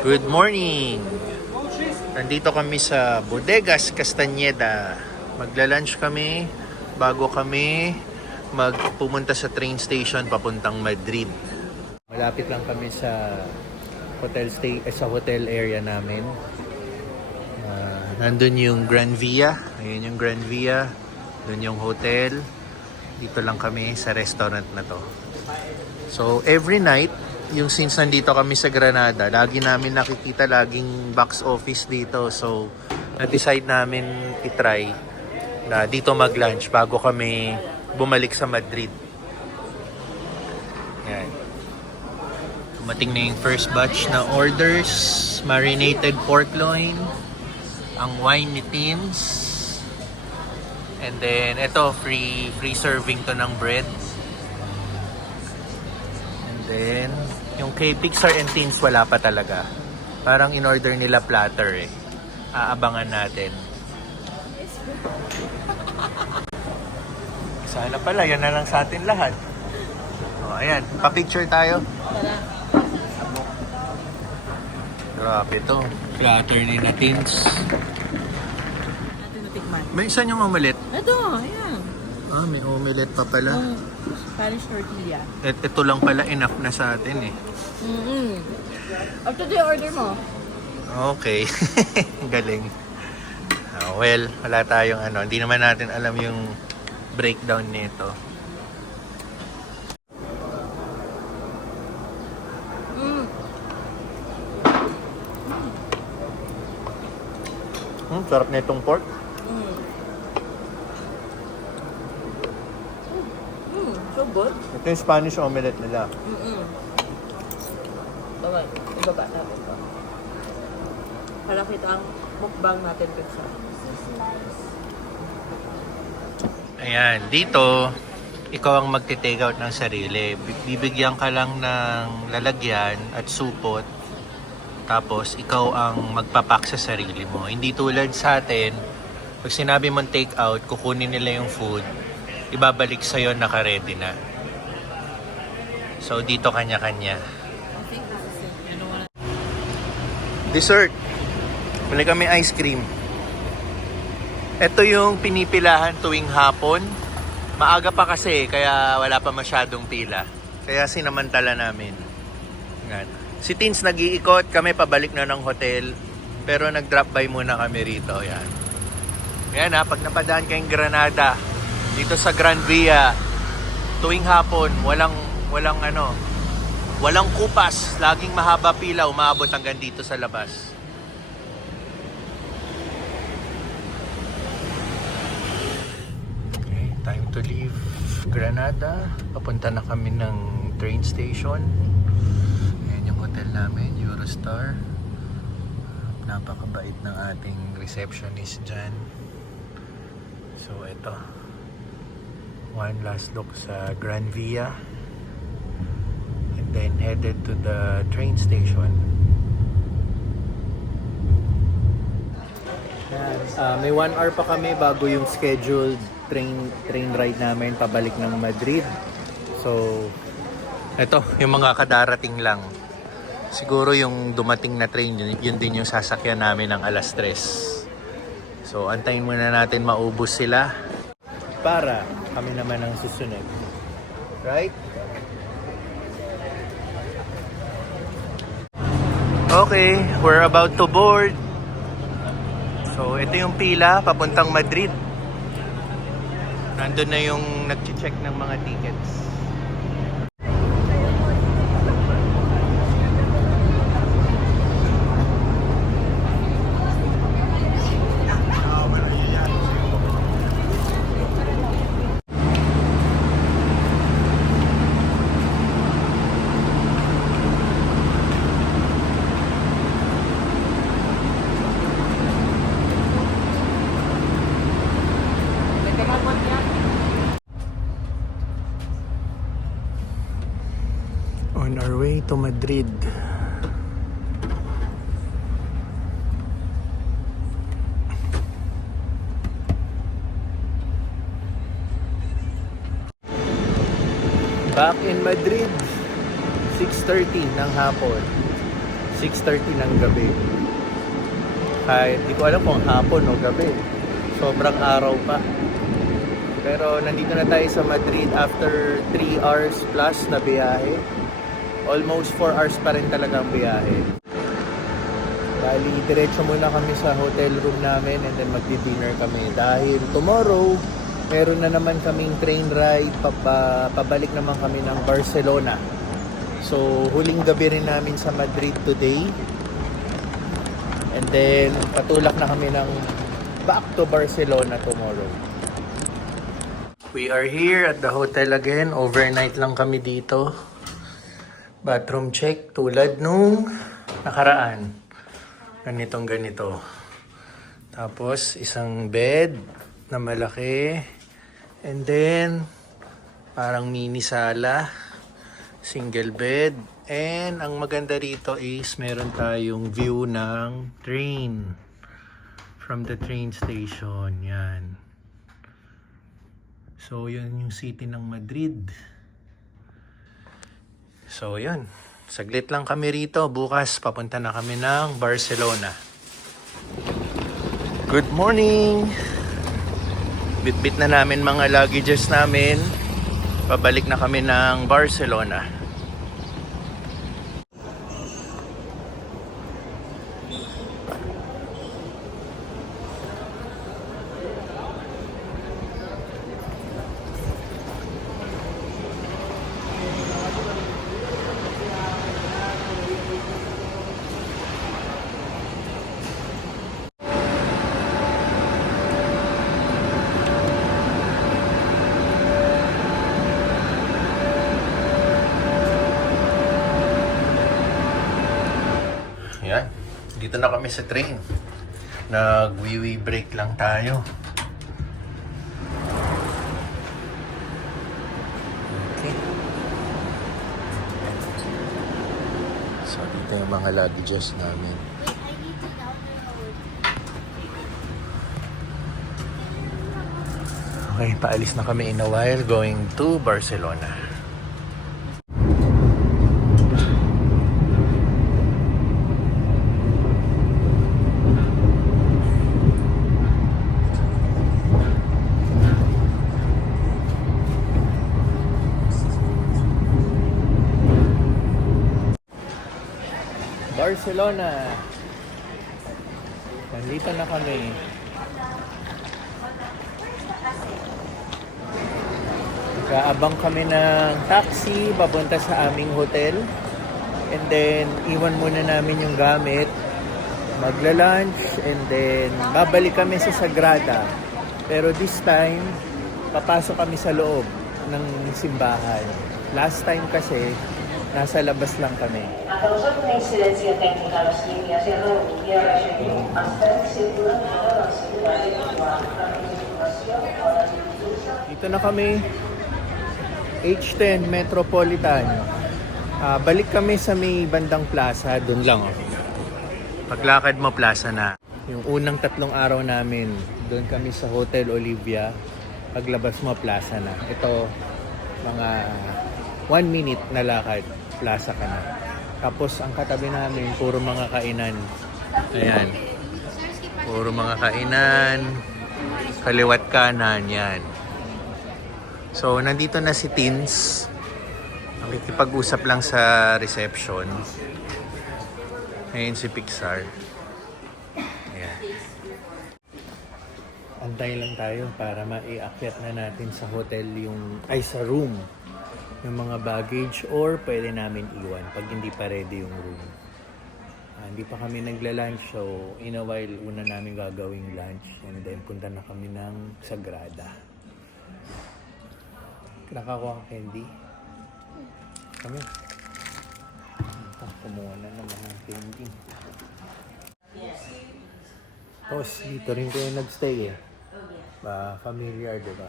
Good morning! Nandito kami sa Bodegas Castañeda. Magla-lunch kami bago kami magpumunta sa train station papuntang Madrid. Malapit lang kami sa sa hotel area namin. Nandun yung Gran Via. Ayun yung Gran Via. Doon yung hotel. Dito lang kami sa restaurant na to. So every night, yung since nandito kami sa Granada, lagi namin nakikita laging box office dito. So, na-decide namin itry na dito mag-lunch bago kami bumalik sa Madrid. Yan. Dumating na yung first batch na orders. Marinated pork loin. Ang wine ni Teens. And then, ito, free serving to ng bread. And then, yung kay Pixar and Teens wala pa talaga. Parang in-order nila platter eh. Aabangan natin. Sana pala, yan na lang sa atin lahat. O, ayan. Pa-picture tayo. Grabe to. Platter ni na Teens. Natin natikman. May isa yung omelet. Ito, ayan. May omelet pa pala. Spanish tortilla. Ito lang pala enough na sa atin eh. After the order mo? Okay. Galing. Well, wala tayong ano. Hindi naman natin alam yung breakdown nito. Sarap na itong pork. So good. Ito yung Spanish omelette nila. Okay, ibaba natin ito. Para kita ang mukbang natin pizza. Ayan, dito, ikaw ang magte-take out ng sarili. Bibigyan ka lang ng lalagyan at supot. Tapos, ikaw ang magpapak sa sarili mo. Hindi tulad sa atin, pag sinabi mong take out, kukunin nila yung food, ibabalik sa'yo naka-ready na. So, dito kanya-kanya. Dessert. Bili kami ice cream. Ito yung pinipilahan tuwing hapon. Maaga pa kasi, kaya wala pa masyadong pila. Kaya sinamantala namin. Yan. Si Teens nag-iikot, kami pabalik na ng hotel. Pero nag-drop by muna kami rito. Yan. Yan ha, pag napadaan kayong Granada, dito sa Gran Via, tuwing hapon, walang kupas. Laging mahaba pila, umaabot hanggang dito sa labas. Okay, time to leave Granada. Papunta na kami ng train station. Ayan yung hotel namin, Eurostar. Napakabait ng ating receptionist dyan. So ito, one last look sa Gran Via. Then headed to the train station. May 1 hour pa kami bago yung scheduled train ride namin pabalik ng Madrid. So, eto, yung mga kadarating lang. Siguro yung dumating na train, yun din yung sasakyan namin ng alas 3. So, antayin muna natin maubos sila para kami naman ang susunod. Right? Okay, we're about to board. So, ito yung pila papuntang Madrid. Nandun na yung nag-check ng mga tickets. On our way to Madrid. Back in Madrid, 6:30 ng hapon. 6:30 ng gabi. Kahit di ko alam kung hapon o gabi. Sobrang araw pa. Pero nandito na tayo sa Madrid after 3 hours plus na biyahe. Almost 4 hours pa rin talaga ang biyahe. Bali, diretso muna kami sa hotel room namin and then magdi-dinner kami. Dahil tomorrow, meron na naman kaming train ride. Pabalik naman kami ng Barcelona. So, huling gabi rin namin sa Madrid today. And then, patulak na kami ng back to Barcelona tomorrow. We are here at the hotel again. Overnight lang kami dito. Bathroom check tulad nung nakaraan. Ganitong ganito. Tapos, isang bed na malaki. And then, parang mini sala. Single bed. And ang maganda rito is meron tayong view ng train. From the train station. Yan. So, yun yung city ng Madrid. So, yun. Saglit lang kami rito. Bukas, papunta na kami ng Barcelona. Good morning! Bit-bit na namin mga luggages namin. Pabalik na kami ng Barcelona. Yan. Dito na kami sa train. Nag-wee-wee break lang tayo. Okay. So, dito yung mga luggages namin. Okay, paalis na kami in a while going to Barcelona. Barcelona. Nandito na kami. Nag-aabang kami ng taxi papunta sa aming hotel. And then, iwan muna namin yung gamit. Magla-lunch. And then, babalik kami sa Sagrada. Pero this time, papasok kami sa loob ng simbahan. Last time kasi, nasa labas lang kami. A causa de una incidencia técnica, las líneas de rodilla reciben hasta el cinturón de la seguridad de Dito na kami. H10 Metropolitan. Balik kami sa may bandang plaza. Doon lang. Oh. Paglakad mo, plaza na. Yung unang 3 araw namin, doon kami sa Hotel Olivia. Paglabas mo, plaza na. Ito, mga 1 minute na lakad. Plaza ka na. Tapos ang katabi namin, puro mga kainan. Ayan. Puro mga kainan. Kaliwat kanan, yan. So, nandito na si Teens. Nakikipag-usap lang sa reception. Ngayon si Pixar. Ayan. Antay lang tayo para maiakyat na natin sa hotel sa room yung mga baggage or pwede namin iwan pag hindi pa ready yung room. Hindi pa kami nagla-lunch, so in a while una namin gagawing lunch and then punta na kami ng Sagrada. Nakakuha ka candy? Kami. Kumuha na naman ng candy. Tapos dito rin kayo nagstay eh. Familiar, diba?